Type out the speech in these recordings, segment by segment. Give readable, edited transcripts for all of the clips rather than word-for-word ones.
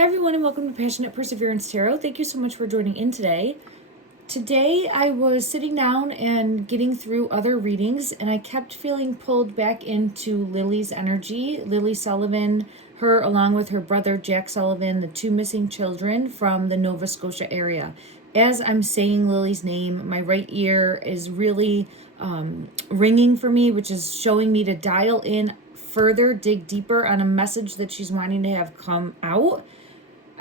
Hi everyone and welcome to Passionate Perseverance Tarot. Thank you so much for joining in today. Today I was sitting down and getting through other readings and I kept feeling pulled back into Lily's energy. Lilly Sullivan, her along with her brother Jack Sullivan, the two missing children from the Nova Scotia area. As I'm saying Lily's name, my right ear is really ringing for me, which is showing me to dial in further, dig deeper on a message that she's wanting to have come out.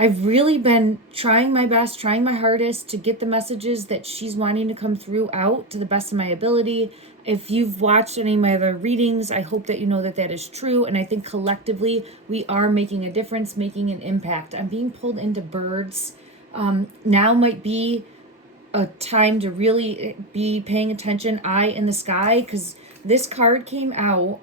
I've really been trying my best, trying my hardest to get the messages that she's wanting to come through out to the best of my ability. If you've watched any of my other readings, I hope that you know that that is true. And I think collectively we are making a difference, making an impact. I'm being pulled into birds. Now might be a time to really be paying attention, eye in the sky, because this card came out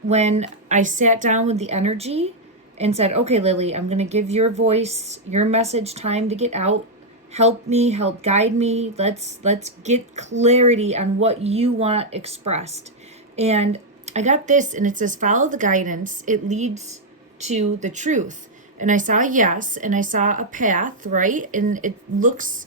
when I sat down with the energy and said, okay, Lily, I'm going to give your voice, your message time to get out. Help me, help guide me. Let's get clarity on what you want expressed. And I got this, and it says, follow the guidance. It leads to the truth. And I saw a yes, and I saw a path, right? And it looks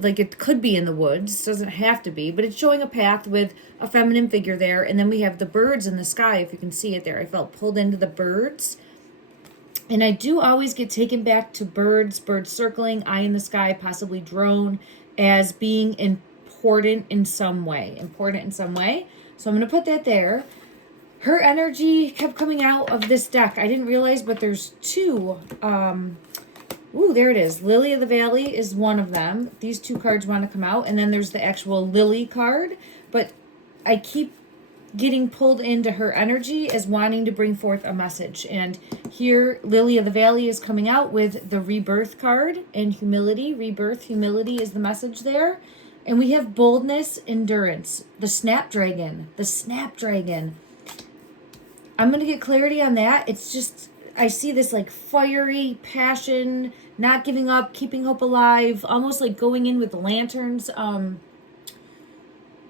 like it could be in the woods, doesn't have to be, but it's showing a path with a feminine figure there. And then we have the birds in the sky, if you can see it there. I felt pulled into the birds. And I do always get taken back to birds circling, eye in the sky, possibly drone, as being important in some way. So I'm going to put that there. Her energy kept coming out of this deck. I didn't realize, but there's two. Ooh, there it is. Lily of the Valley is one of them. These two cards want to come out. And then there's the actual Lily card. But I keep getting pulled into her energy as wanting to bring forth a message. And here, Lily of the Valley is coming out with the Rebirth card and humility. Rebirth, humility is the message there. And we have boldness, endurance. The Snapdragon. I'm going to get clarity on that. It's just, I see this like fiery passion, not giving up, keeping hope alive, almost like going in with lanterns. I'm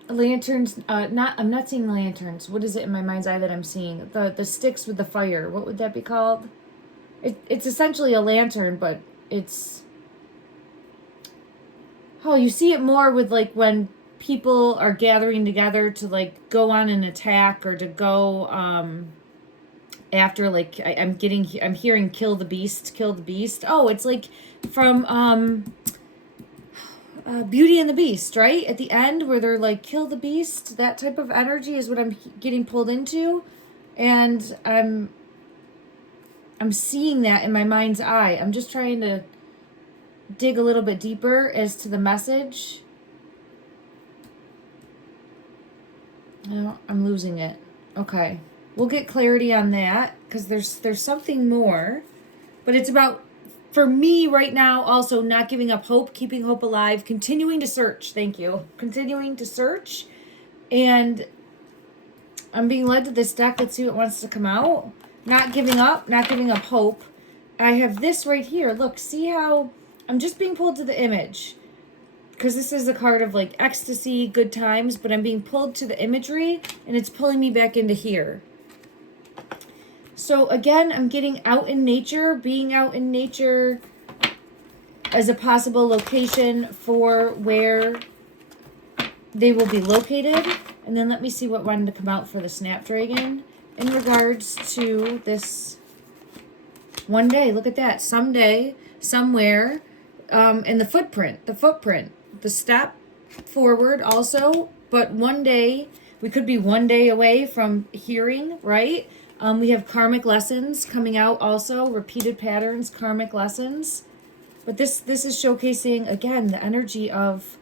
not seeing lanterns. What is it in my mind's eye that I'm seeing? The sticks with the fire. What would that be called? It's essentially a lantern, but it's, oh, you see it more with like when people are gathering together to like go on an attack or to go after, like, I'm hearing kill the beast. Oh, it's like from Beauty and the Beast, right? At the end where they're like, kill the beast. That type of energy is what I'm getting pulled into. And I'm seeing that in my mind's eye. I'm just trying to dig a little bit deeper as to the message. Oh, I'm losing it. Okay. We'll get clarity on that because there's something more. But it's about, for me right now, also not giving up hope, keeping hope alive, continuing to search. Thank you. Continuing to search. And I'm being led to this deck. Let's see what wants to come out. Not giving up hope. I have this right here. Look, see how I'm just being pulled to the image. Because this is a card of like ecstasy, good times, but I'm being pulled to the imagery and it's pulling me back into here. So again, I'm getting out in nature, being out in nature as a possible location for where they will be located. And then let me see what wanted to come out for the Snapdragon in regards to this one day. Look at that. Someday, somewhere, and the footprint, the step forward also, but one day, we could be one day away from hearing, right? We have karmic lessons coming out also, repeated patterns, karmic lessons. But this is showcasing, again, the energy of,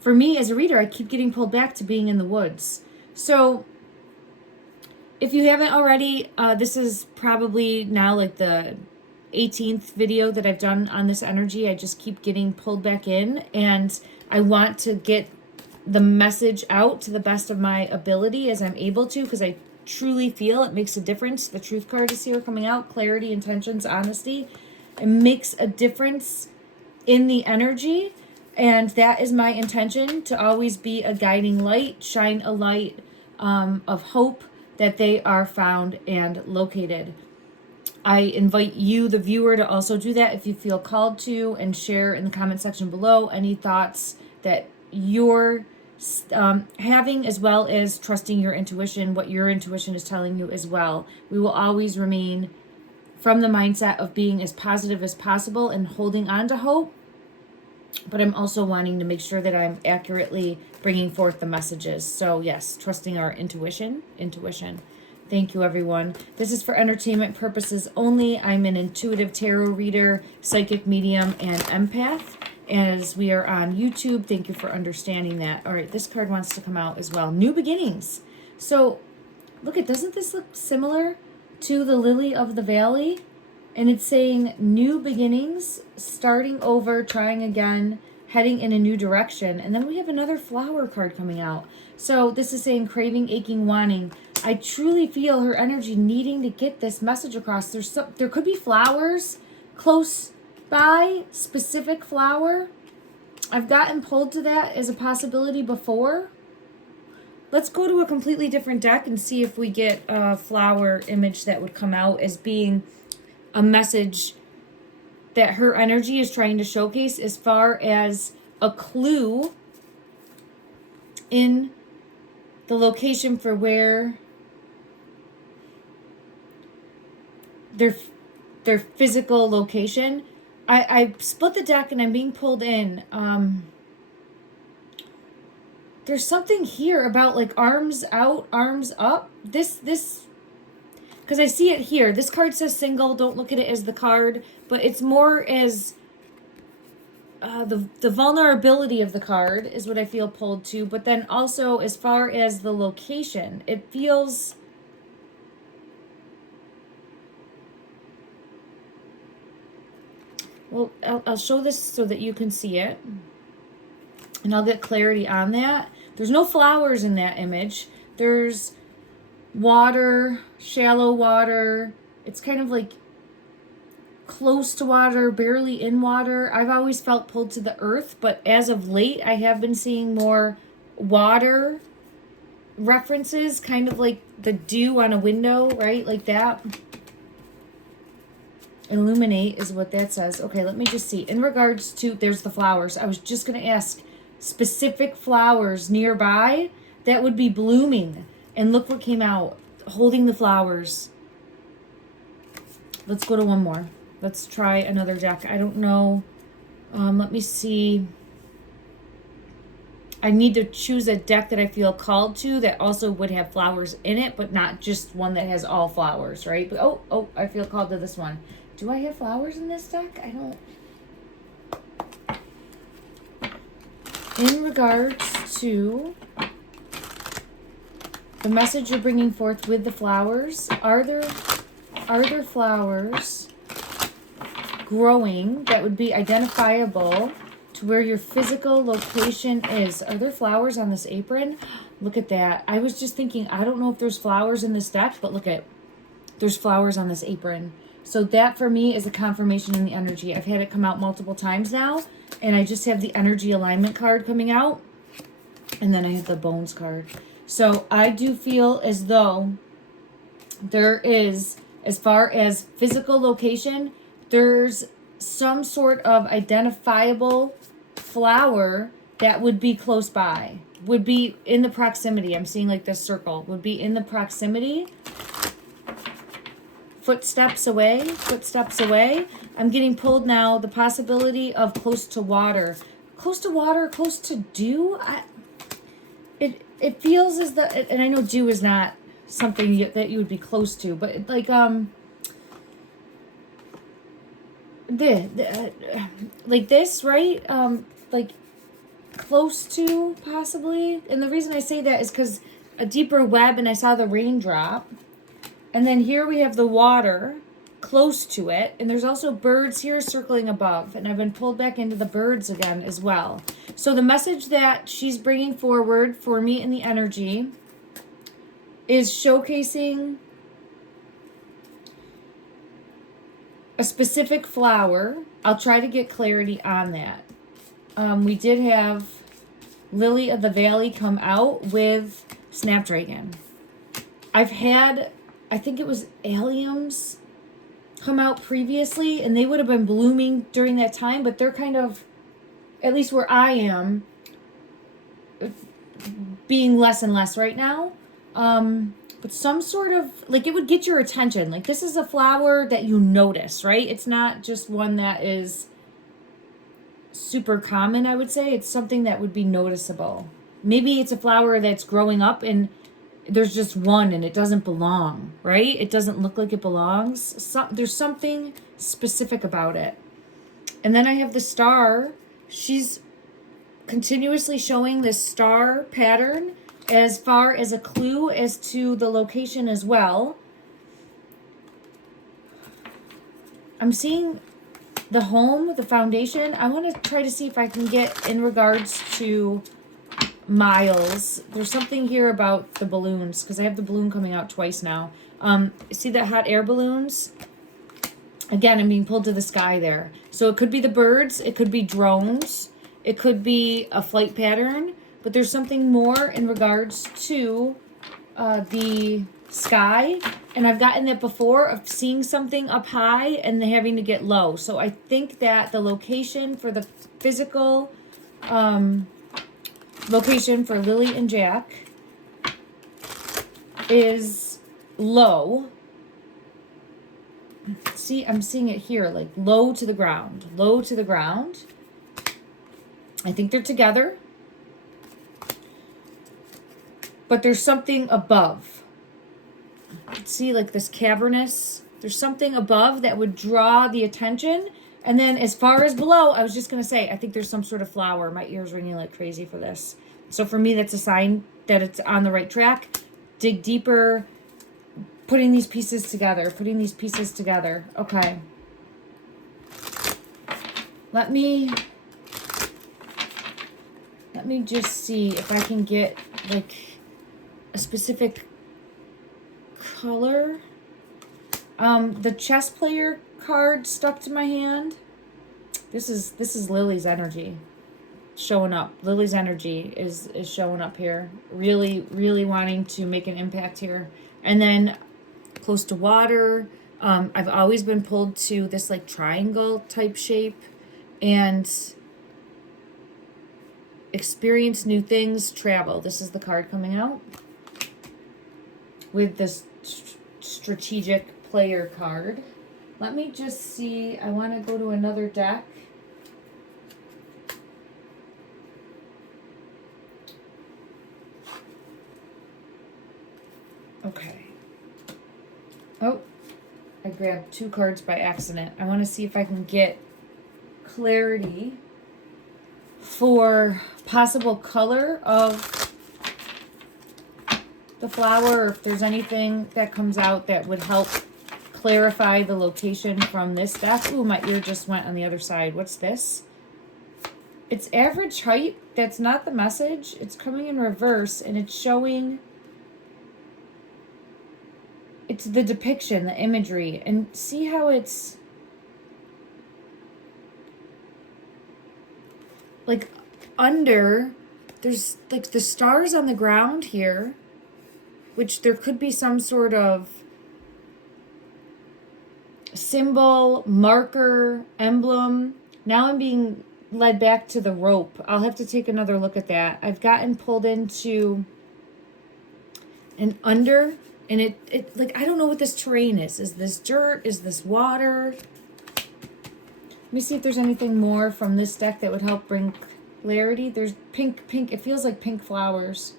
for me as a reader, I keep getting pulled back to being in the woods. So if you haven't already, this is probably now like the 18th video that I've done on this energy. I just keep getting pulled back in, and I want to get the message out to the best of my ability as I'm able to, because I truly feel it makes a difference. The truth card is here coming out. Clarity, intentions, honesty. It makes a difference in the energy, and that is my intention, to always be a guiding light, shine a light of hope that they are found and located. I invite you, the viewer, to also do that if you feel called to, and share in the comment section below any thoughts that you're having, as well as trusting your intuition, what your intuition is telling you as well. We will always remain from the mindset of being as positive as possible and holding on to hope, but I'm also wanting to make sure that I'm accurately bringing forth the messages. So yes, trusting our intuition. Thank you, everyone. This is for entertainment purposes only. I'm an intuitive tarot reader, psychic medium, and empath. As we are on YouTube, thank you for understanding that. All right, this card wants to come out as well. New beginnings. So look at, doesn't this look similar to the Lily of the Valley? And it's saying new beginnings, starting over, trying again, heading in a new direction. And then we have another flower card coming out. So this is saying craving, aching, wanting. I truly feel her energy needing to get this message across. There could be flowers close by, specific flower. I've gotten pulled to that as a possibility before. Let's go to a completely different deck and see if we get a flower image that would come out as being a message that her energy is trying to showcase, as far as a clue in the location for where their physical location. I split the deck and I'm being pulled in. There's something here about like arms out, arms up. This because I see it here. This card says single. Don't look at it as the card, but it's more as the vulnerability of the card is what I feel pulled to. But then also, as far as the location, it feels... Well, I'll show this so that you can see it, and I'll get clarity on that. There's no flowers in that image. There's water, shallow water. It's kind of like close to water, barely in water. I've always felt pulled to the earth, but as of late, I have been seeing more water references, kind of like the dew on a window, right? Like that. Illuminate is what that says. Okay, let me just see. In regards to, there's the flowers. I was just going to ask specific flowers nearby that would be blooming. And look what came out. Holding the flowers. Let's go to one more. Let's try another deck. I don't know. Let me see. I need to choose a deck that I feel called to that also would have flowers in it, but not just one that has all flowers, right? But oh, I feel called to this one. Do I have flowers in this deck? I don't. In regards to the message you're bringing forth with the flowers, are there flowers growing that would be identifiable to where your physical location is? Are there flowers on this apron? Look at that. I was just thinking, I don't know if there's flowers in this deck, but look at, there's flowers on this apron. So that for me is a confirmation in the energy. I've had it come out multiple times now, and I just have the energy alignment card coming out, and then I have the bones card. So I do feel as though there is, as far as physical location, there's some sort of identifiable flower that would be close by, would be in the proximity. I'm seeing like this circle would be in the proximity. Footsteps away. I'm getting pulled now. The possibility of close to water, close to dew. It feels as though, and I know dew is not something that you would be close to, but like like this, right? Like close to, possibly. And the reason I say that is because a deeper web, and I saw the raindrop. And then here we have the water close to it. And there's also birds here circling above. And I've been pulled back into the birds again as well. So the message that she's bringing forward for me in the energy is showcasing a specific flower. I'll try to get clarity on that. We did have Lily of the Valley come out with Snapdragon. I've had, I think it was alliums come out previously, and they would have been blooming during that time, but they're kind of, at least where I am, being less and less right now. But some sort of, like, it would get your attention. Like, this is a flower that you notice, right? It's not just one that is super common, I would say. It's something that would be noticeable. Maybe it's a flower that's growing up and there's just one and it doesn't belong, right? It doesn't look like it belongs. There's something specific about it. And then I have the star. She's continuously showing this star pattern as far as a clue as to the location as well. I'm seeing the home, the foundation. I want to try to see if I can get in regards to miles. There's something here about the balloons, because I have the balloon coming out twice now. See the hot air balloons? Again, I'm being pulled to the sky there. So it could be the birds, it could be drones, it could be a flight pattern, but there's something more in regards to the sky. And I've gotten that before, of seeing something up high and then having to get low. So I think that the location for the physical location for Lily and Jack is low. See, I'm seeing it here, like low to the ground. Low to the ground. I think they're together. But there's something above. See, like this cavernous. There's something above that would draw the attention. And then as far as below, I was just going to say, I think there's some sort of flower. My ear's ringing like crazy for this. So for me, that's a sign that it's on the right track. Dig deeper. Putting these pieces together. Putting these pieces together. Okay. Let me just see if I can get like a specific color. The chess player card stuck to my hand. This is Lily's energy showing up. Lily's energy is showing up here. Really, really wanting to make an impact here. And then close to water. I've always been pulled to this like triangle type shape, and experience new things, travel. This is the card coming out with this strategic player card. Let me just see. I want to go to another deck. Okay. Oh, I grabbed 2 cards by accident. I want to see if I can get clarity for possible color of the flower, or if there's anything that comes out that would help clarify the location from this deck. Ooh, my ear just went on the other side. What's this? It's average height. That's not the message. It's coming in reverse, and it's showing... It's the depiction, the imagery. And see how it's... like under... There's like the stars on the ground here, which there could be some sort of symbol, marker, emblem. Now I'm being led back to the rope. I'll have to take another look at that. I've gotten pulled into an under, and it like, I don't know what this terrain is. Is this dirt? Is this water? Let me see if there's anything more from this deck that would help bring clarity. There's pink. It feels like pink flowers.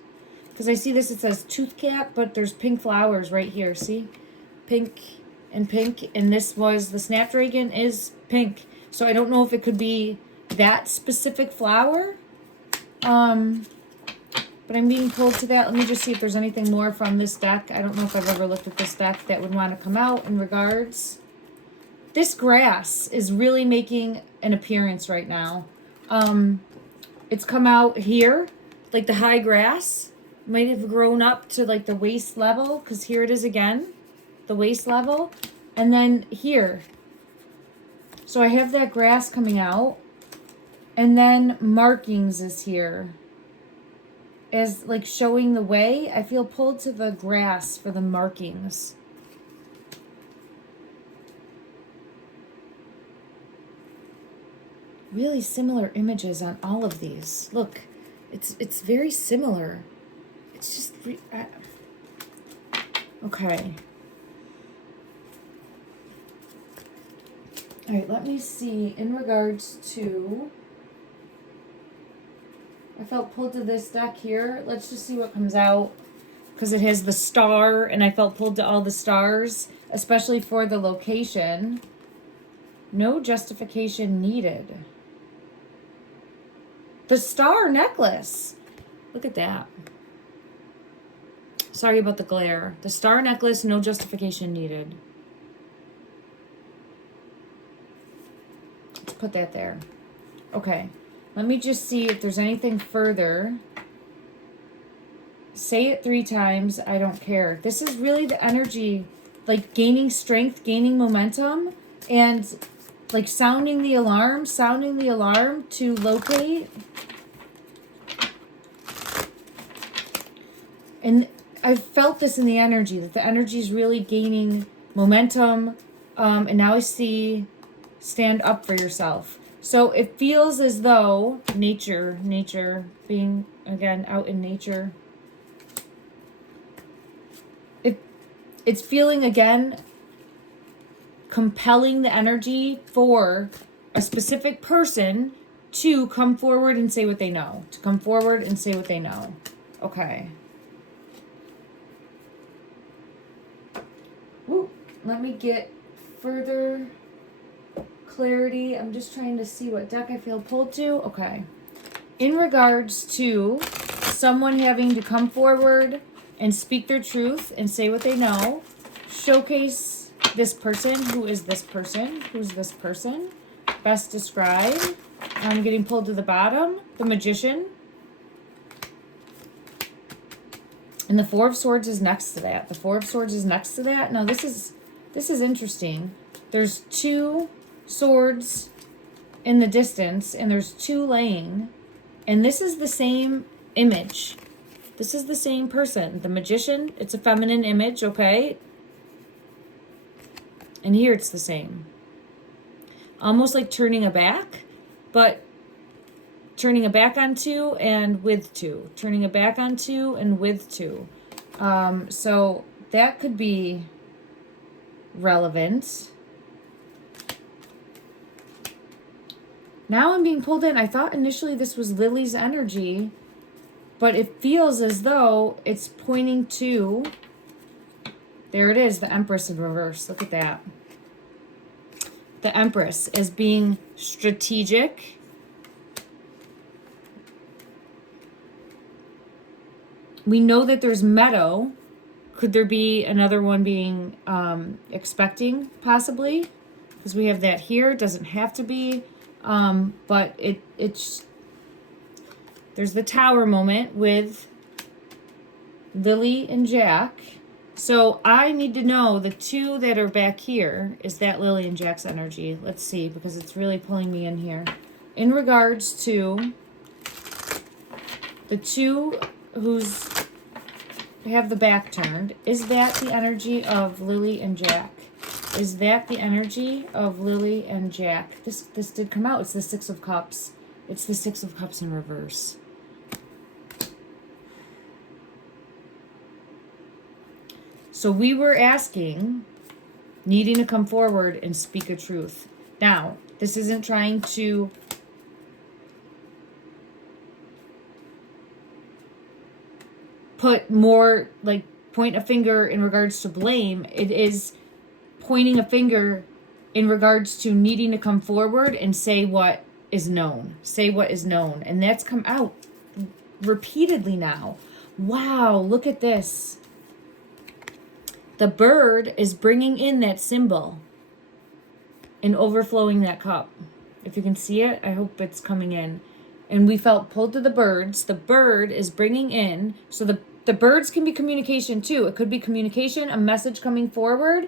Because I see this, it says tooth cap, but there's pink flowers right here. See? Pink and pink. And this was, the snapdragon is pink. So I don't know if it could be that specific flower. But I'm being pulled to that. Let me just see if there's anything more from this deck. I don't know if I've ever looked at this deck that would want to come out in regards. This grass is really making an appearance right now. It's come out here, like the high grass. Might have grown up to like the waist level, because here it is again, the waist level. And then here. So I have that grass coming out. And then markings is here. as like showing the way. I feel pulled to the grass for the markings. Really similar images on all of these. Look, it's very similar. It's just okay. All right, let me see in regards to, I felt pulled to this deck here. Let's just see what comes out, because it has the star, and I felt pulled to all the stars, especially for the location. No justification needed. The star necklace. Look at that. Sorry about the glare. The star necklace, no justification needed. Let's put that there. Okay. Let me just see if there's anything further. Say it 3 times. I don't care. This is really the energy, like gaining strength, gaining momentum, and like sounding the alarm to locate. And I felt this in the energy, that the energy is really gaining momentum. And now I see stand up for yourself. So it feels as though nature, being, again, out in nature. It's feeling, again, compelling the energy for a specific person to come forward and say what they know. To come forward and say what they know. Okay. Woo. Let me get further clarity. I'm just trying to see what deck I feel pulled to. Okay. In regards to someone having to come forward and speak their truth and say what they know, showcase this person. Who is this person? Who's this person? Best described. I'm getting pulled to the bottom. The Magician. And the Four of Swords is next to that. The Four of Swords is next to that. Now this is interesting. There's 2 swords in the distance, and there's 2 laying. And this is the same image. This is the same person. The Magician, it's a feminine image, okay? And here it's the same. Almost like turning a back, but turning a back on 2 and with 2. Turning a back on 2 and with 2. So that could be relevant. Now I'm being pulled in. I thought initially this was Lily's energy, but it feels as though it's pointing to, there it is, the Empress in reverse. Look at that. The Empress as being strategic. We know that there's Meadow. Could there be another one being expecting, possibly? Because we have that here. It doesn't have to be. But it's there's the Tower moment with Lily and Jack. So I need to know the 2 that are back here. Is that Lily and Jack's energy? Let's see, because it's really pulling me in here. In regards to the 2 who's have the back turned, is that the energy of Lily and Jack? Is that the energy of Lily and Jack? This did come out. It's the 6 of Cups. It's the 6 of Cups in reverse. So we were asking, needing to come forward and speak a truth. Now, this isn't trying to put more, like, point a finger in regards to blame. It is pointing a finger in regards to needing to come forward and say what is known. Say what is known. And that's come out repeatedly now. Wow, look at this. The bird is bringing in that symbol and overflowing that cup. If you can see it, I hope it's coming in. And we felt pulled to the birds. The bird is bringing in, so the birds can be communication too. It could be communication, a message coming forward.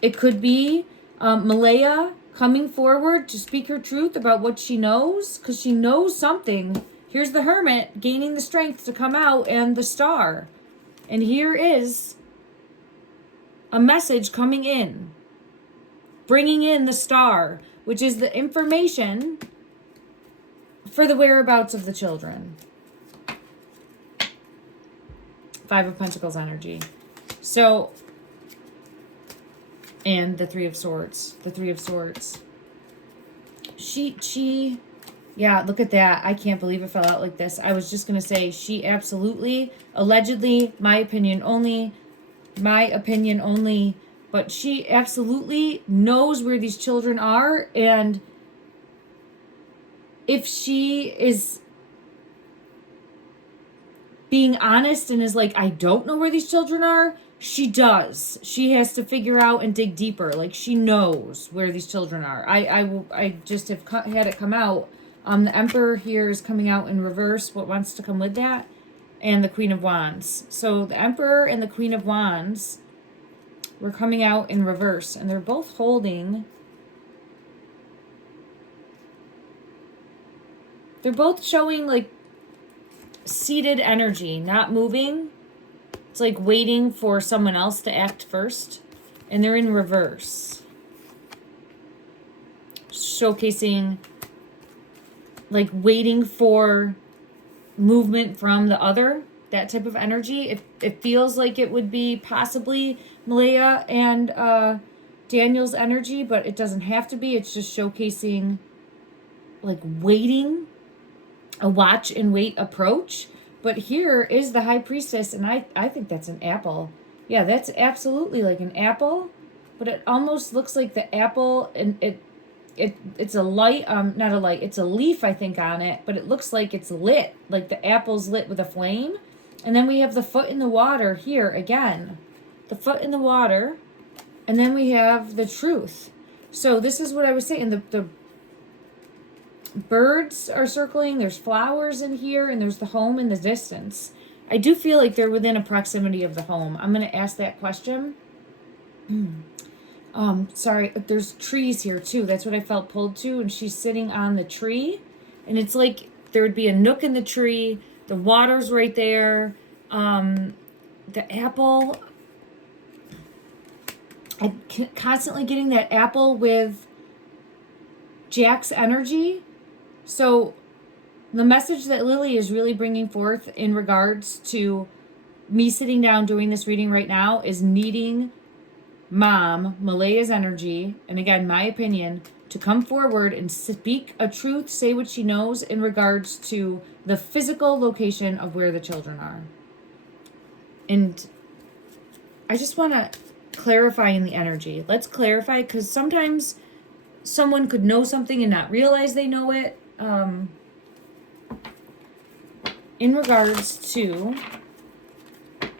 It could be Malaya coming forward to speak her truth about what she knows, because she knows something Here's the Hermit gaining the strength to come out, and the Star. And here is a message coming in, bringing in the Star, which is the information for the whereabouts of the children. Five of Pentacles energy. So, and the Three of Swords. The Three of Swords. Yeah, look at that. I can't believe it fell out like this. I was just going to say, she absolutely, allegedly, my opinion only, but she absolutely knows where these children are. And if she is being honest and is like, I don't know where these children are, she does. She has to figure out and dig deeper. Like, she knows where these children are. I just have had it come out. The Emperor here is coming out in reverse. What wants to come with that? And the Queen of Wands. So the Emperor and the Queen of Wands were coming out in reverse. And they're both holding... They're both showing, like, seated energy, not moving. It's like waiting for someone else to act first. And they're in reverse. Showcasing... like waiting for movement from the other, that type of energy. It feels like it would be possibly Malaya and Daniel's energy, but it doesn't have to be. It's just showcasing like waiting, a watch and wait approach. But here is the High Priestess, and I think that's an apple. Yeah, that's absolutely like an apple, but it almost looks like the apple, and it's a light, not a light, it's a leaf, I think, on it, but it looks like it's lit, like the apple's lit with a flame. And then we have the foot in the water here again, the foot in the water, and then we have the truth. So this is what I was saying, the birds are circling, there's flowers in here, and there's the home in the distance. I do feel like they're within a proximity of the home. I'm going to ask that question. Sorry, there's trees here too. That's what I felt pulled to. And she's sitting on the tree. And it's like there would be a nook in the tree. The water's right there. The apple. I'm constantly getting that apple with Jack's energy. So the message that Lilly is really bringing forth in regards to me sitting down doing this reading right now is needing Mom, Malaya's energy, and again, my opinion, to come forward and speak a truth, say what she knows in regards to the physical location of where the children are. And I just want to clarify in the energy. Let's clarify, because sometimes someone could know something and not realize they know it. In regards to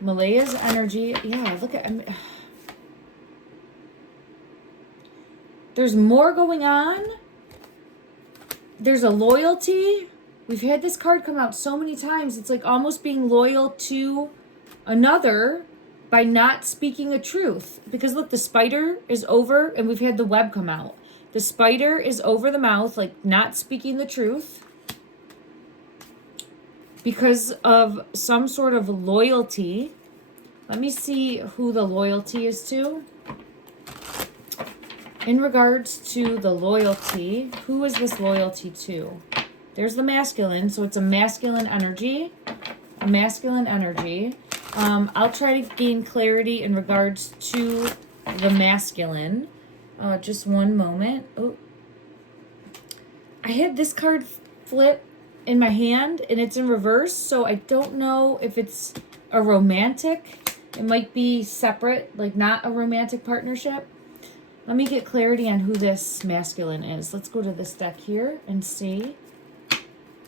Malaya's energy, yeah, look at... there's more going on. There's a loyalty. We've had this card come out so many times. It's like almost being loyal to another by not speaking a truth. Because look, the spider is over, and we've had the web come out. The spider is over the mouth, like not speaking the truth. Because of some sort of loyalty. Let me see who the loyalty is to. In regards to the loyalty, who is this loyalty to? There's the masculine, so it's a masculine energy. A masculine energy. I'll try to gain clarity in regards to the masculine. Just one moment. Oh, I had this card flip in my hand, and it's in reverse, so I don't know if it's a romantic. It might be separate, like not a romantic partnership. Let me get clarity on who this masculine is. Let's go to this deck here and see.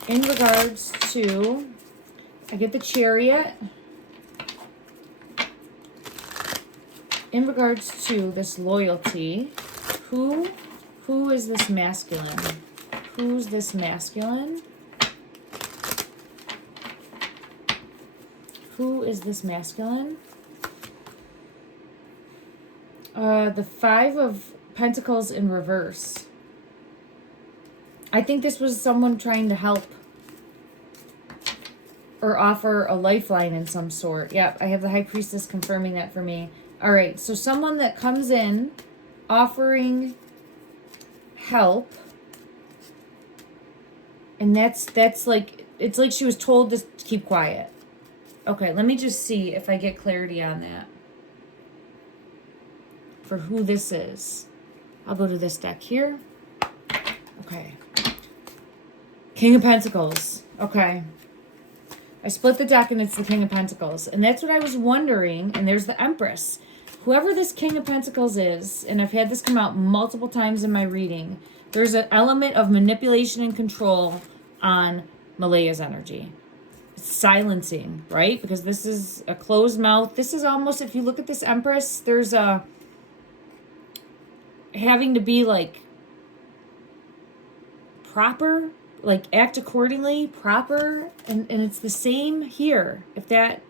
In regards to, I get the Chariot. In regards to this loyalty, who is this masculine? Who's this masculine? Who is this masculine? The Five of Pentacles in reverse. I think this was someone trying to help or offer a lifeline in some sort. Yep, I have the High Priestess confirming that for me. All right, so someone that comes in offering help, and that's like, it's like she was told to keep quiet. Okay, let me just see if I get clarity on that for who this is. I'll go to this deck here. Okay. King of Pentacles. Okay. I split the deck and it's the King of Pentacles. And that's what I was wondering. And there's the Empress. Whoever this King of Pentacles is, and I've had this come out multiple times in my reading, there's an element of manipulation and control on Malaya's energy. It's silencing, right? Because this is a closed mouth. This is almost, if you look at this Empress, there's a having to be like proper, like act accordingly, proper, and it's the same here. If that,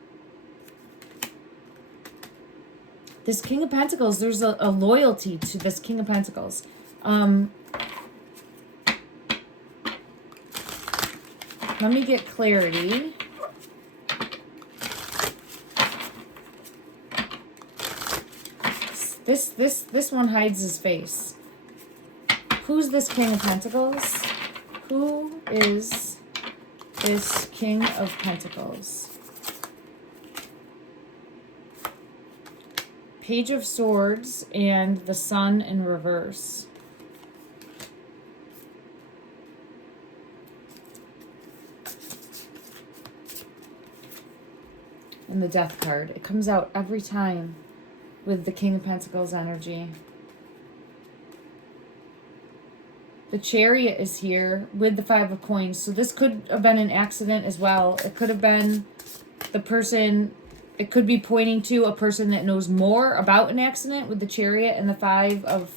this King of Pentacles, there's a loyalty to this King of Pentacles. Let me get clarity. This one hides his face. Who's this King of Pentacles? Who is this King of Pentacles? Page of Swords and the Sun in reverse. And the Death card. It comes out every time with the King of Pentacles energy. The Chariot is here with the Five of Coins. So this could have been an accident as well. It could have been the person, it could be pointing to a person that knows more about an accident with the Chariot and the Five of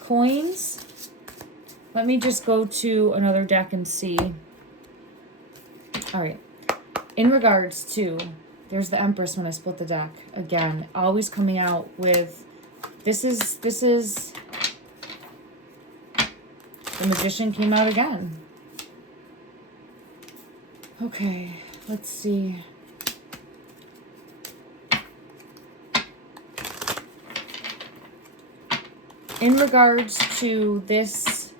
Coins. Let me just go to another deck and see. All right. In regards to, there's the Empress when I split the deck. Again, always coming out with, this is, the Magician came out again. Okay, let's see. In regards to this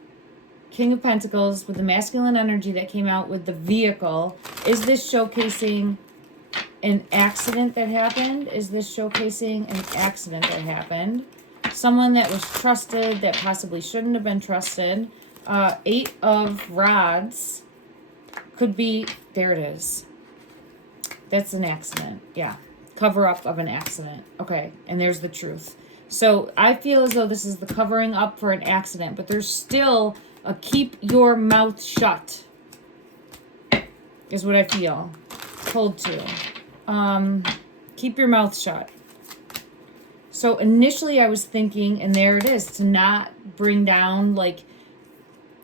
King of Pentacles with the masculine energy that came out with the vehicle, is this showcasing an accident that happened? Is this showcasing an accident that happened? Someone that was trusted that possibly shouldn't have been trusted. Eight of Rods could be, there it is. That's an accident. Yeah. Cover up of an accident. Okay. And there's the truth. So I feel as though this is the covering up for an accident, but there's still a keep your mouth shut is what I feel. Told to. Keep your mouth shut. So initially I was thinking, and there it is, to not bring down like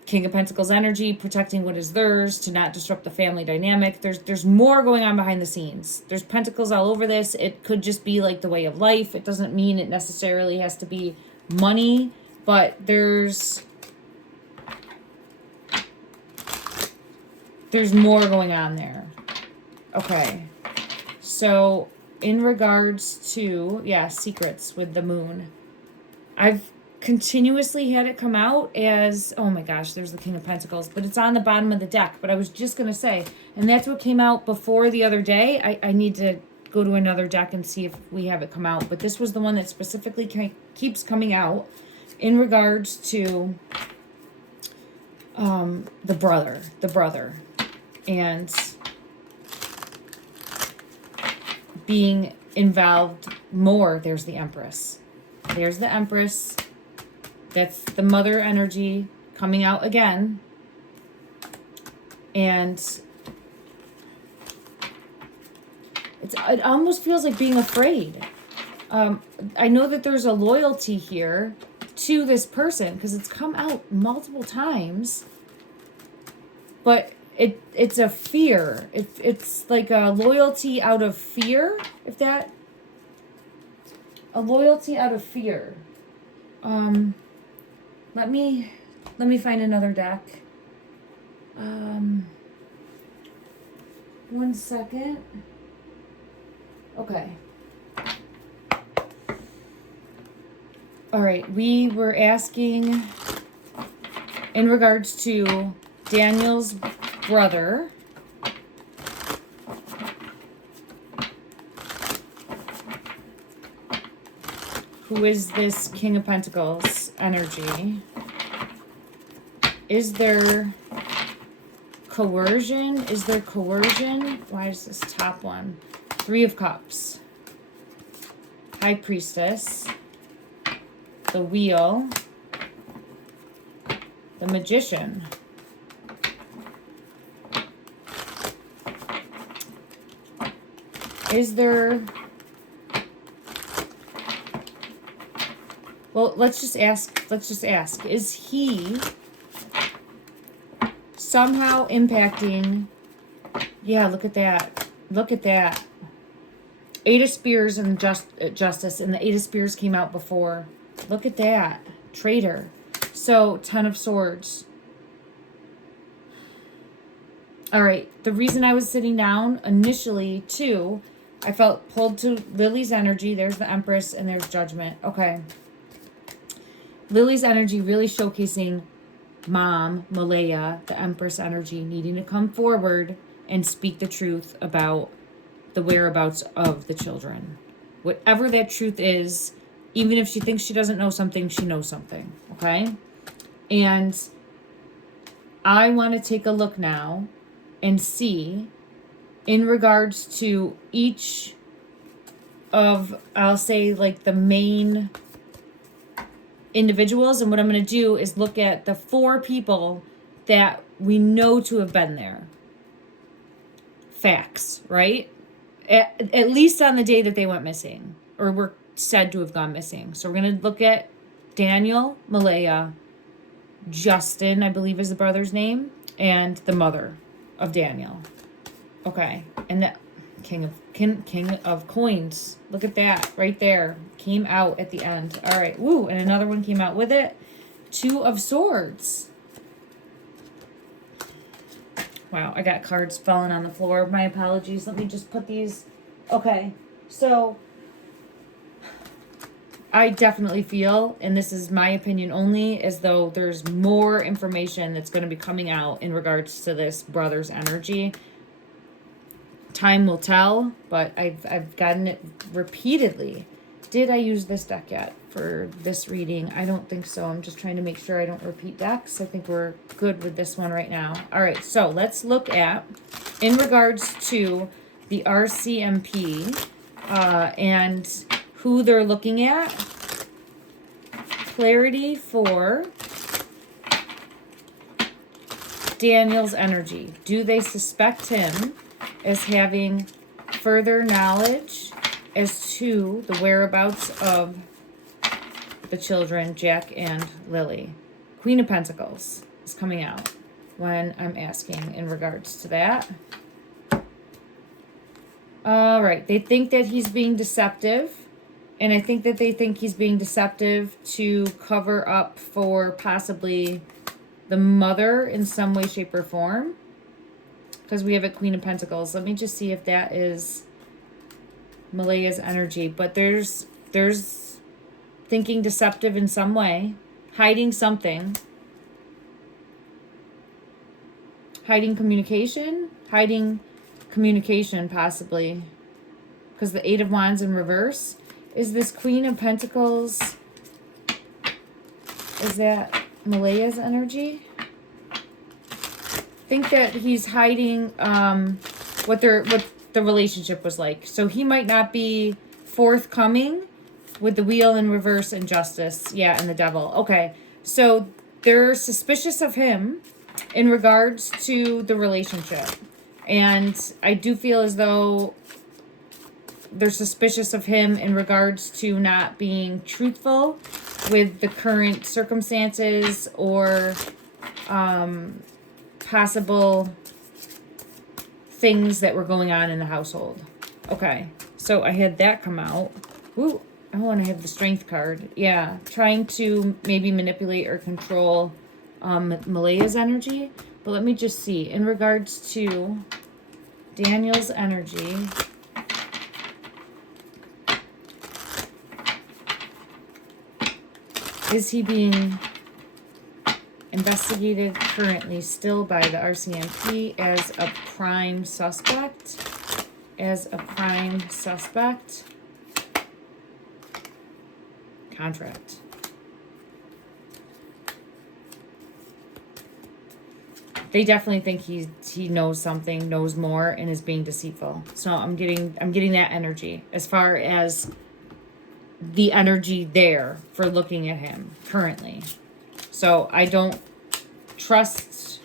King of Pentacles energy, protecting what is theirs, to not disrupt the family dynamic. There's more going on behind the scenes. There's pentacles all over this. It could just be like the way of life. It doesn't mean it necessarily has to be money, but there's more going on there. Okay. So in regards to, yeah, secrets with the moon, I've continuously had it come out as, oh my gosh, there's the King of Pentacles, but it's on the bottom of the deck. But I was just going to say, and that's what came out before the other day. I need to go to another deck and see if we have it come out. But this was the one that specifically keeps coming out in regards to the brother, and being involved more. There's the Empress. There's the Empress. That's the mother energy coming out again. And it almost feels like being afraid. I know that there's a loyalty here to this person because it's come out multiple times. But it's a fear. It's like a loyalty out of fear, if that... A loyalty out of fear. Let me find another deck. 1 second. Okay. All right, we were asking in regards to Daniel's brother. Who is this King of Pentacles energy? Is there coercion? Is there coercion? Why is this top one? 3 of Cups. High Priestess. The Wheel. The Magician. Is there... Well, let's just ask. Is he somehow impacting... Yeah, look at that. Look at that. 8 of Spears and Justice, and the 8 of Spears came out before. Look at that. Traitor. So, 10 of Swords. All right. The reason I was sitting down initially, too, I felt pulled to Lily's energy. There's the Empress, and there's Judgment. Okay. Lily's energy really showcasing Mom, Malaya, the Empress energy, needing to come forward and speak the truth about the whereabouts of the children. Whatever that truth is, even if she thinks she doesn't know something, she knows something, okay? And I want to take a look now and see, in regards to each of, I'll say, like the main individuals, and what I'm going to do is look at the 4 people that we know to have been there. Facts, right? At least on the day that they went missing, or were said to have gone missing. So we're going to look at Daniel, Malaya, Justin, I believe is the brother's name, and the mother of Daniel. Okay, and the King of Coins. Look at that right there. Came out at the end. All right. Woo, and another one came out with it. 2 of Swords. Wow, I got cards falling on the floor. My apologies. Let me just put these. Okay, so I definitely feel, and this is my opinion only, as though there's more information that's going to be coming out in regards to this brother's energy. Time will tell, but I've gotten it repeatedly. Did I use this deck yet for this reading? I don't think so. I'm just trying to make sure I don't repeat decks. I think we're good with this one right now. All right, so let's look at, in regards to the RCMP and who they're looking at. Clarity for Daniel's energy. Do they suspect him as having further knowledge as to the whereabouts of the children, Jack and Lily? Queen of Pentacles is coming out when I'm asking in regards to that. All right, they think that he's being deceptive, and I think that they think he's being deceptive to cover up for possibly the mother in some way, shape, or form. Because we have a Queen of Pentacles. Let me just see if that is Malaya's energy. But there's thinking deceptive in some way. Hiding something. Hiding communication. Hiding communication, possibly. Because the 8 of Wands in reverse. Is this Queen of Pentacles? Is that Malaya's energy? Think that he's hiding what the relationship was like. So he might not be forthcoming with the Wheel in reverse and Justice. Yeah, and the Devil. Okay, so they're suspicious of him in regards to the relationship. And I do feel as though they're suspicious of him in regards to not being truthful with the current circumstances or possible things that were going on in the household. Okay, so I had that come out. Ooh, I want to have the Strength card. Yeah, trying to maybe manipulate or control Malaya's energy. But let me just see. In regards to Daniel's energy. Is he being investigated currently still by the RCMP as a prime suspect? As a prime suspect. Contract. They definitely think he knows something, knows more, and is being deceitful. So I'm getting that energy as far as the energy there for looking at him currently. So I don't trust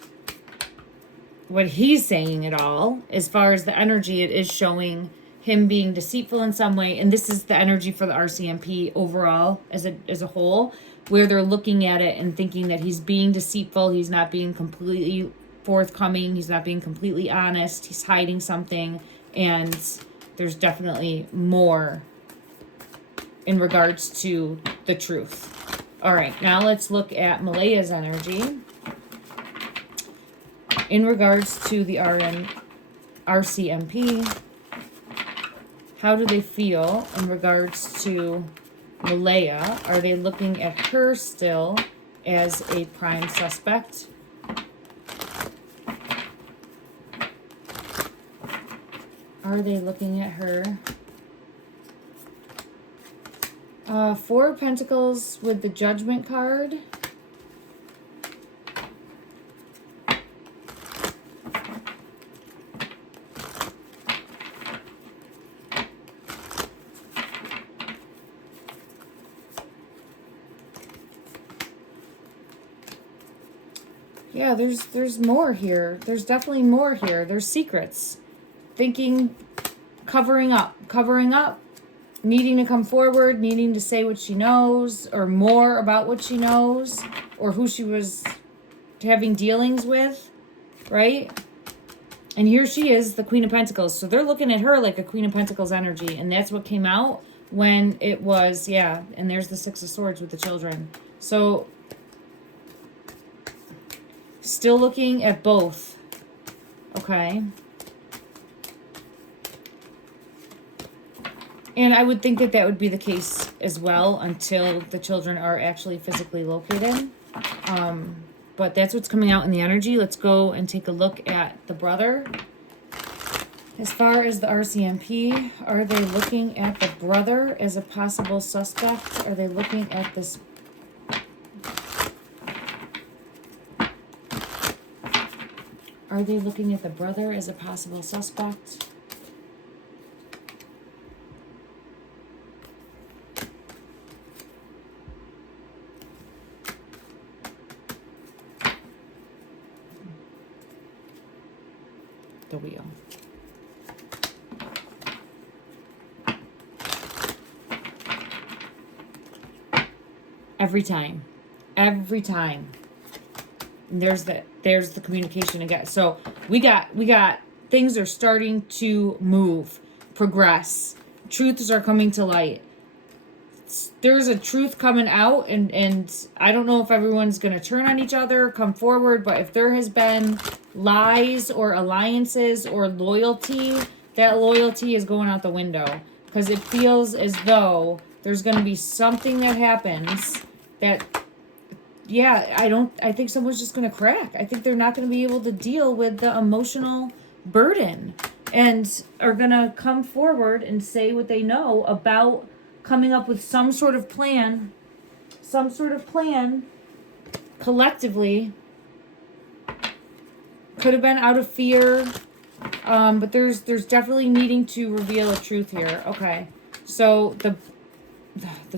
what he's saying at all. As far as the energy, it is showing him being deceitful in some way. And this is the energy for the RCMP overall as a whole, where they're looking at it and thinking that he's being deceitful. He's not being completely forthcoming. He's not being completely honest. He's hiding something. And there's definitely more in regards to the truth. All right, now let's look at Malaya's energy in regards to the RCMP. How do they feel in regards to Malaya? Are they looking at her still as a prime suspect? Are they looking at her? Four of Pentacles with the Judgment card. Yeah, there's more here. There's definitely more here. There's secrets. Thinking, covering up, needing to come forward, needing to say what she knows, or more about what she knows, or who she was having dealings with, right? And here she is, the Queen of Pentacles. So they're looking at her like a Queen of Pentacles energy, and that's what came out when it was, yeah, and there's the Six of Swords with the children. So still looking at both, okay? And I would think that that would be the case as well until the children are actually physically located. But that's what's coming out in the energy. Let's go and take a look at the brother. As far as the RCMP, are they looking at the brother as a possible suspect? Are they looking at this? Are they looking at the brother as a possible suspect? The wheel. Every time. And there's the communication again. So we got things are starting to move, progress. Truths are coming to light. There's a truth coming out, and I don't know if everyone's going to turn on each other, come forward, but if there has been lies or alliances or loyalty, that loyalty is going out the window, because it feels as though there's going to be something that happens that, yeah, I think someone's just going to crack. I think they're not going to be able to deal with the emotional burden and are going to come forward and say what they know about coming up with some sort of plan collectively. Could have been out of fear, but there's definitely needing to reveal a truth here. Okay, so the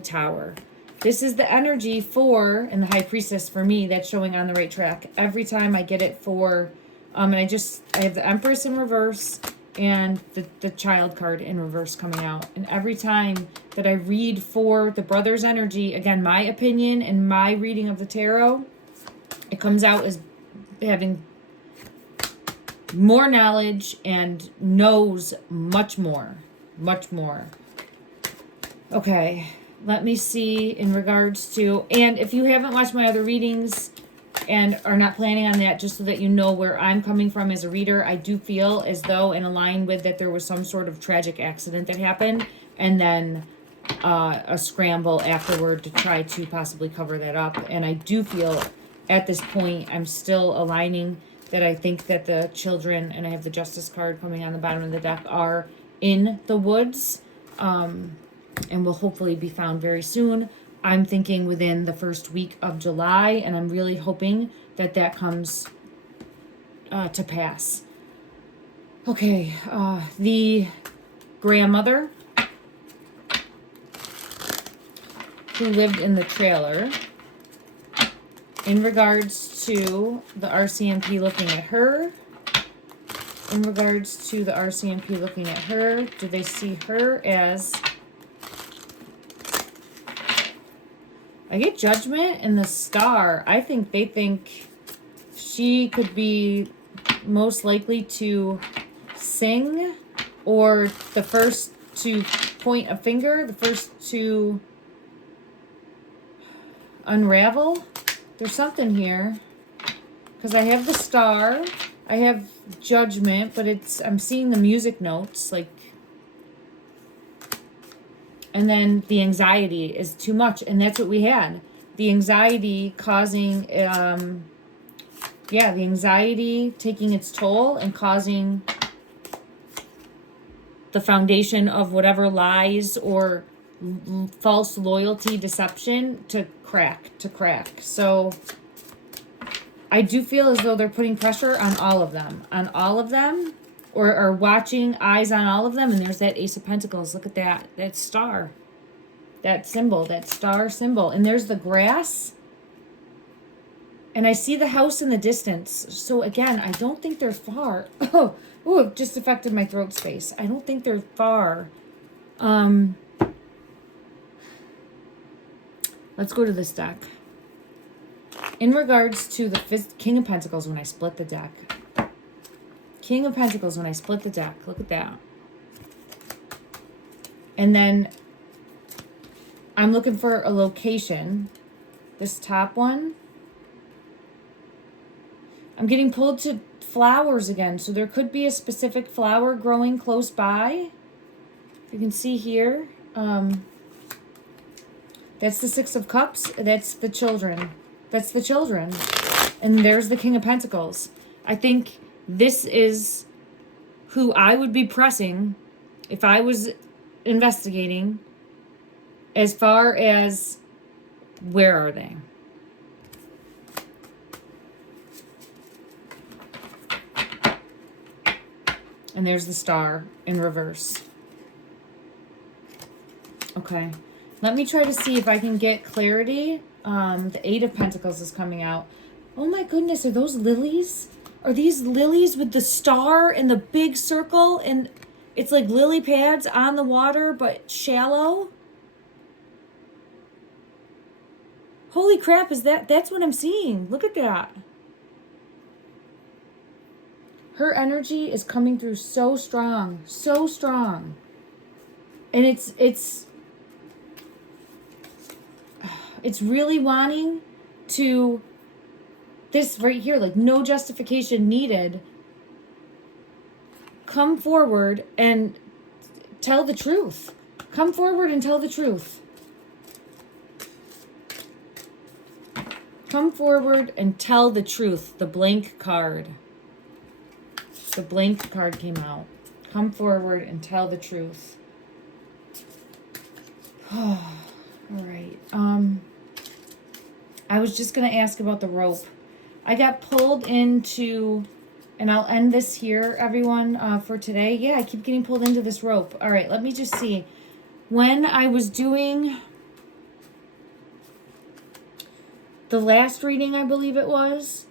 Tower. This is the energy for, and the High Priestess for me, that's showing on the right track. Every time I get it for, and I have the Empress in reverse and the Child card in reverse coming out. And every time that I read for the brother's energy, again, my opinion and my reading of the tarot, it comes out as having more knowledge and knows much more. Okay, let me see in regards to, and if you haven't watched my other readings, and are not planning on that, just so that you know where I'm coming from as a reader. I do feel as though, in line with that, there was some sort of tragic accident that happened, and then a scramble afterward to try to possibly cover that up. And I do feel at this point I'm still aligning that I think that the children, and I have the justice card coming on the bottom of the deck, are in the woods, and will hopefully be found very soon. I'm thinking within the first week of July, and I'm really hoping that that comes to pass. Okay, the grandmother who lived in the trailer, in regards to the RCMP looking at her, in regards to the RCMP looking at her, do they see her as... I get Judgment and the Star. I think they think she could be most likely to sing, or the first to point a finger, the first to unravel. There's something here. Because I have the Star, I have Judgment, but I'm seeing the music notes, like... And then the anxiety is too much. And that's what we had. The anxiety causing, the anxiety taking its toll and causing the foundation of whatever lies or false loyalty, deception to crack. So I do feel as though they're putting pressure on all of them. Or are watching, eyes on all of them. And there's that Ace of Pentacles. Look at that star. That symbol, that star symbol. And there's the grass. And I see the house in the distance. So again, I don't think they're far. Oh, it just affected my throat space. I don't think they're far. Let's go to this deck. In regards to the King of Pentacles, when I split the deck. King of Pentacles when I split the deck. Look at that. And then I'm looking for a location. This top one. I'm getting pulled to flowers again. So there could be a specific flower growing close by. You can see here. That's the Six of Cups. That's the children. That's the children. And there's the King of Pentacles. I think... this is who I would be pressing if I was investigating, as far as where are they? And there's the Star in reverse. Okay. Let me try to see if I can get clarity. The Eight of Pentacles is coming out. Oh my goodness, are those lilies? Are these lilies with the star and the big circle? And it's like lily pads on the water, but shallow? Holy crap, that's what I'm seeing. Look at that. Her energy is coming through so strong. So strong. And it's really wanting to... this right here, like no justification needed. Come forward and tell the truth. Come forward and tell the truth. Come forward and tell the truth. The blank card. The blank card came out. Come forward and tell the truth. All right. I was just going to ask about the rope. I got pulled into, and I'll end this here, everyone, for today. Yeah, I keep getting pulled into this rope. All right, let me just see. When I was doing the last reading, I believe it was,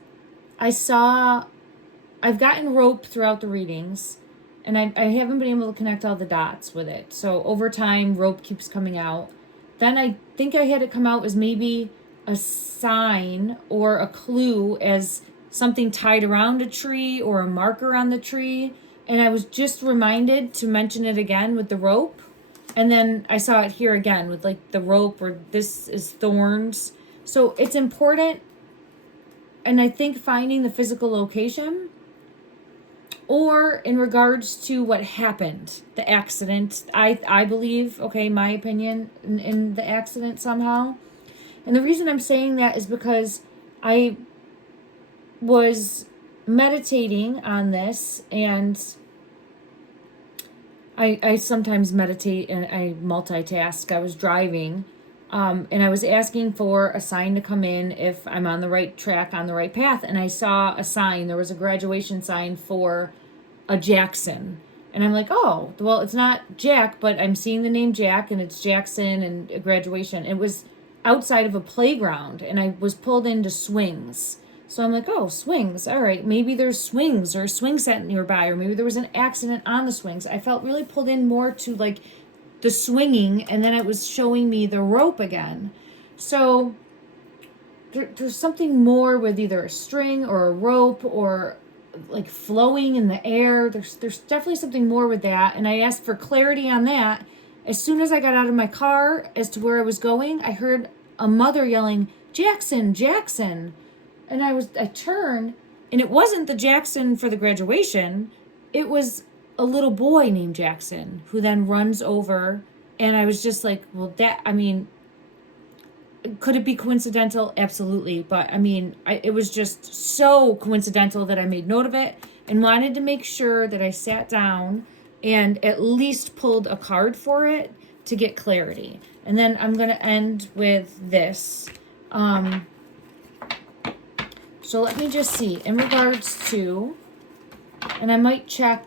I've gotten rope throughout the readings, and I haven't been able to connect all the dots with it. So over time, rope keeps coming out. Then I think I had it come out as maybe a sign or a clue as something tied around a tree or a marker on the tree. And I was just reminded to mention it again with the rope. And then I saw it here again with like the rope, or this is thorns. So it's important and I think finding the physical location, or in regards to what happened, the accident. I believe, okay, my opinion in the accident somehow. And the reason I'm saying that is because I was meditating on this, and I sometimes meditate and I multitask. I was driving, and I was asking for a sign to come in if I'm on the right track, on the right path. And I saw a sign. There was a graduation sign for a Jackson. And I'm like, oh, well, it's not Jack, but I'm seeing the name Jack, and it's Jackson and a graduation. It was outside of a playground, and I was pulled into swings. So I'm like, oh, swings. All right, maybe there's swings or a swing set nearby, or maybe there was an accident on the swings. I felt really pulled in more to like the swinging, and then it was showing me the rope again. So there's something more with either a string or a rope or like flowing in the air. There's definitely something more with that, and I asked for clarity on that. As soon as I got out of my car as to where I was going, I heard a mother yelling, Jackson, Jackson. And I turned, and it wasn't the Jackson for the graduation. It was a little boy named Jackson who then runs over, and I was just like, well, could it be coincidental? Absolutely. But I mean, it was just so coincidental that I made note of it and wanted to make sure that I sat down and at least pulled a card for it to get clarity. And then I'm going to end with this. So let me just see in regards to, and I might check.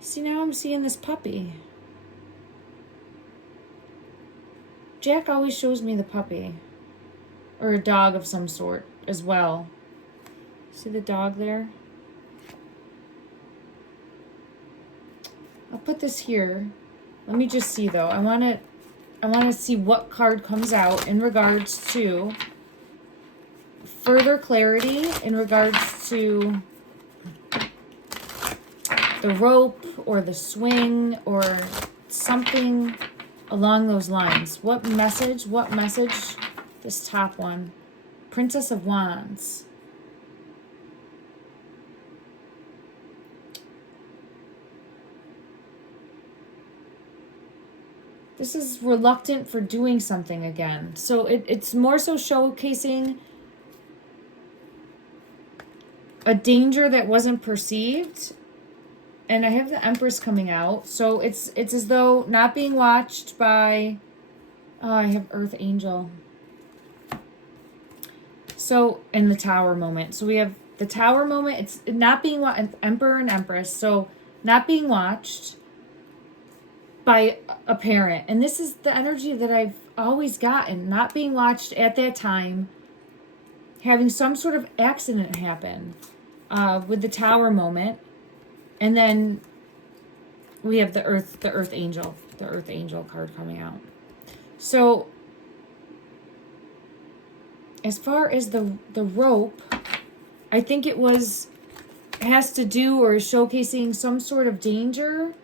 See, now I'm seeing this puppy. Jack always shows me the puppy, or a dog of some sort as well. See the dog there? I'll put this here. Let me just see though. I want to see what card comes out in regards to further clarity in regards to the rope or the swing or something along those lines. What message, this top one, Princess of Wands. This is reluctant for doing something again. So it's more so showcasing a danger that wasn't perceived. And I have the Empress coming out. So it's as though not being watched by... Oh, I have Earth Angel. So, and the Tower moment. So we have the Tower moment. It's not being watched. Emperor and Empress. So not being watched by a parent. And this is the energy that I've always gotten. Not being watched at that time. Having some sort of accident happen. With the Tower moment. And then we have the Earth Angel. The Earth Angel card coming out. So as far as the rope, I think it has to do or is showcasing some sort of danger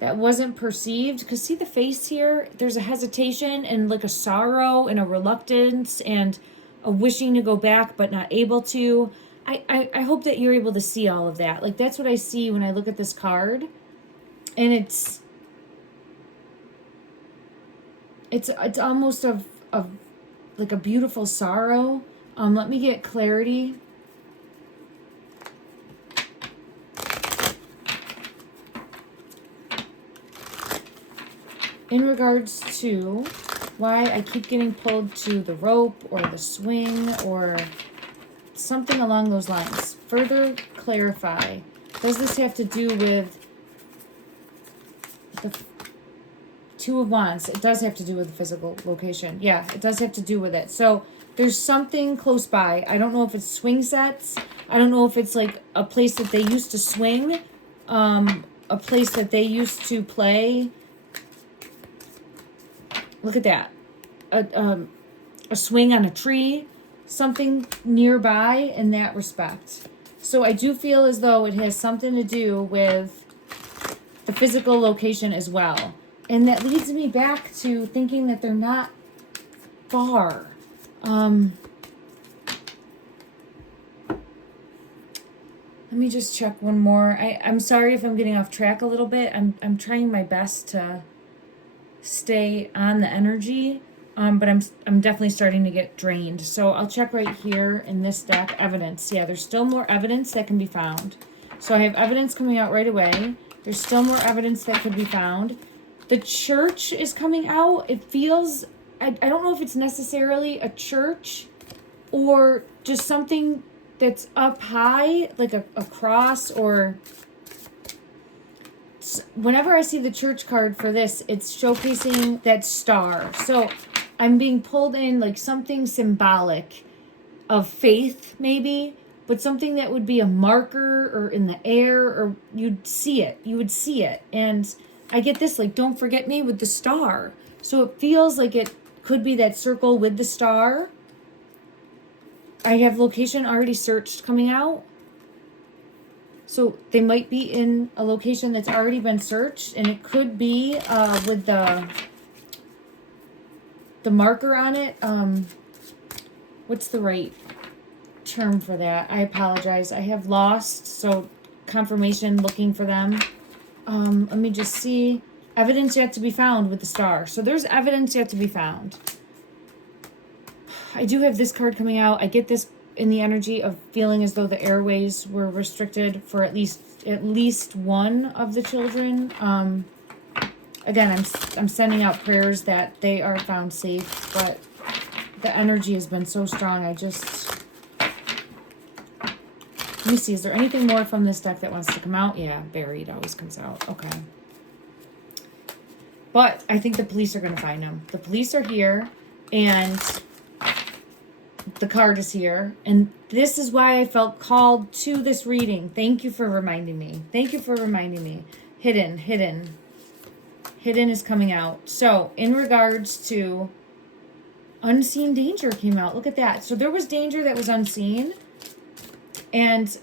that wasn't perceived. Because see the face here? There's a hesitation and like a sorrow and a reluctance and a wishing to go back but not able to. I hope that you're able to see all of that. Like, that's what I see when I look at this card. And it's almost of like a beautiful sorrow. Let me get clarity. In regards to why I keep getting pulled to the rope or the swing or something along those lines. Further clarify. Does this have to do with the Two of Wands? It does have to do with the physical location. Yeah, it does have to do with it. So there's something close by. I don't know if it's swing sets. I don't know if it's like a place that they used to swing. A place that they used to play. Look at that. A swing on a tree. Something nearby in that respect. So I do feel as though it has something to do with the physical location as well. And that leads me back to thinking that they're not far. Let me just check one more. I'm sorry if I'm getting off track a little bit. I'm trying my best to stay on the energy, but I'm definitely starting to get drained. So I'll check right here in this deck, evidence. Yeah, there's still more evidence that can be found. So I have evidence coming out right away. There's still more evidence that could be found. The church is coming out. It feels, I don't know if it's necessarily a church or just something that's up high, like a cross, or whenever I see the church card for this, it's showcasing that star. So I'm being pulled in like something symbolic of faith, maybe, but something that would be a marker or in the air, or you'd see it. You would see it. And I get this, like, don't forget me with the star. So it feels like it could be that circle with the star. I have location already searched coming out. So they might be in a location that's already been searched, and it could be with the marker on it. What's the right term for that? I apologize. I have lost. So confirmation, looking for them. Let me just see. Evidence yet to be found with the star. So there's evidence yet to be found. I do have this card coming out. I get this in the energy of feeling as though the airways were restricted for at least one of the children. Again, I'm sending out prayers that they are found safe, but the energy has been so strong. Let me see, is there anything more from this deck that wants to come out? Yeah, buried always comes out. Okay. But I think the police are going to find him. The police are here, and the card is here, and this is why I felt called to this reading. Thank you for reminding me. Thank you for reminding me. Hidden is coming out. So in regards to unseen danger came out. Look at that. So there was danger that was unseen, and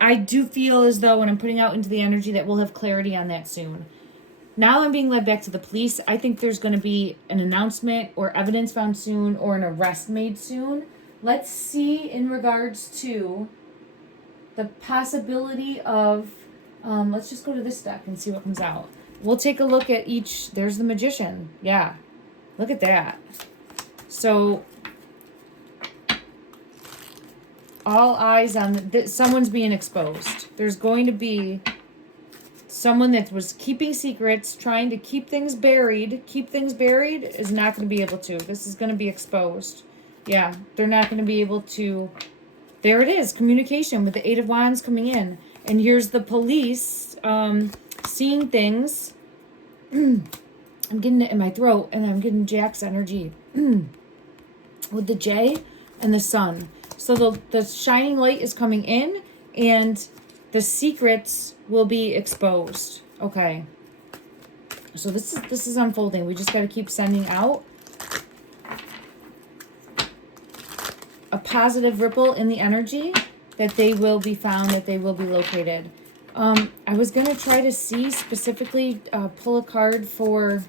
I do feel as though when I'm putting out into the energy that we'll have clarity on that soon. Now I'm being led back to the police. I think there's going to be an announcement or evidence found soon or an arrest made soon. Let's see in regards to the possibility of, let's just go to this deck and see what comes out. We'll take a look at each. There's the magician. Yeah. Look at that. So all eyes on someone's being exposed. There's going to be someone that was keeping secrets, trying to keep things buried, is not going to be able to. This is going to be exposed. Yeah, they're not going to be able to. There it is, communication with the Eight of Wands coming in. And here's the police seeing things. I'm getting it in my throat, and I'm getting Jack's energy. With the J and the Sun. So the shining light is coming in, and the secrets will be exposed. Okay. So this is unfolding. We just got to keep sending out a positive ripple in the energy that they will be found, that they will be located. I was going to try to see specifically, pull a card for,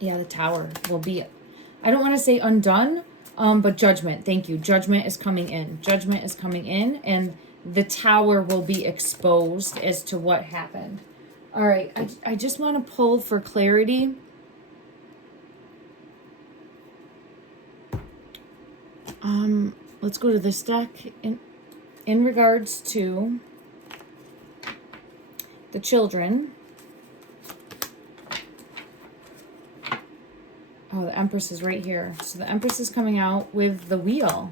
yeah, the Tower will be, I don't want to say undone, but judgment. Thank you. Judgment is coming in. Judgment is coming in, and the Tower will be exposed as to what happened. All right, I just want to pull for clarity. Let's go to this deck in regards to the children. Oh, the Empress is right here. So the Empress is coming out with the wheel.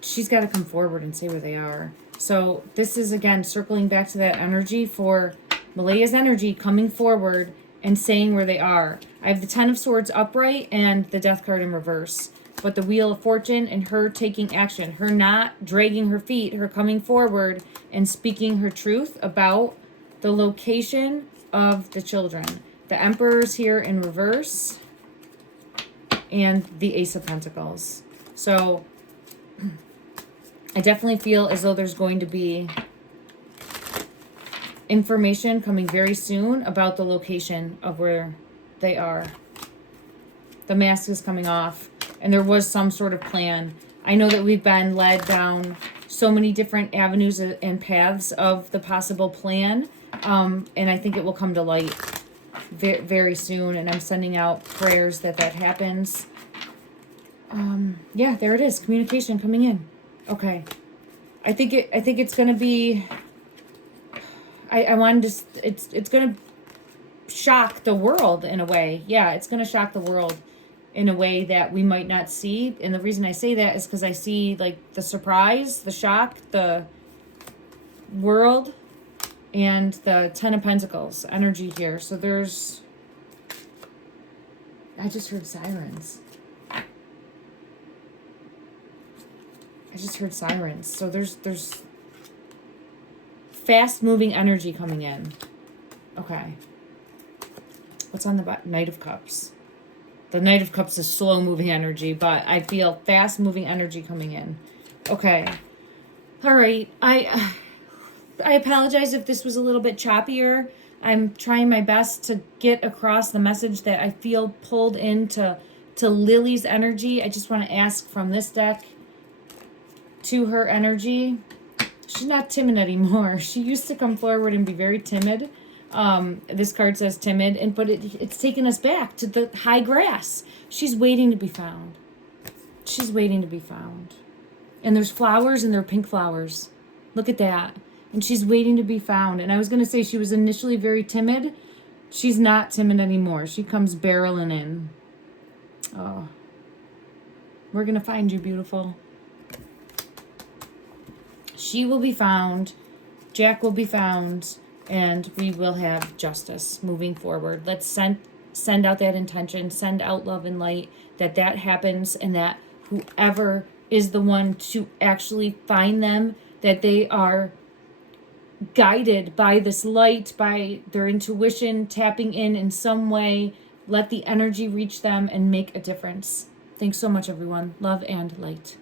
She's got to come forward and say where they are. So this is, again, circling back to that energy for Malaya's energy coming forward and saying where they are. I have the Ten of Swords upright and the Death card in reverse. But the Wheel of Fortune and her taking action. Her not dragging her feet. Her coming forward and speaking her truth about the location of the children. The Emperor's here in reverse. And the Ace of Pentacles. So I definitely feel as though there's going to be information coming very soon about the location of where they are. The mask is coming off, and there was some sort of plan. I know that we've been led down so many different avenues and paths of the possible plan, and I think it will come to light very, very soon, and I'm sending out prayers that happens. Yeah, there it is. Communication coming in. Okay. I think it's gonna be. I wanted to. It's gonna shock the world in a way. Yeah, it's gonna shock the world in a way that we might not see. And the reason I say that is because I see like the surprise, the shock, the world, and the Ten of Pentacles energy here. So there's. I just heard sirens. So there's fast moving energy coming in. Okay. What's on the Knight of Cups? The Knight of Cups is slow moving energy, but I feel fast moving energy coming in. Okay. All right. I apologize if this was a little bit choppier. I'm trying my best to get across the message that I feel pulled into Lily's energy. I just want to ask from this deck to her energy. She's not timid anymore. She used to come forward and be very timid. This card says timid, but it's taken us back to the high grass. She's waiting to be found. She's waiting to be found. And there's flowers, and they're pink flowers. Look at that. And she's waiting to be found. And I was going to say she was initially very timid. She's not timid anymore. She comes barreling in. Oh. We're going to find you, beautiful. She will be found. Jack will be found. And we will have justice moving forward. Let's send out that intention. Send out love and light. That happens. And that whoever is the one to actually find them, that they are guided by this light, by their intuition, tapping in some way. Let the energy reach them and make a difference. Thanks so much, everyone. Love and light.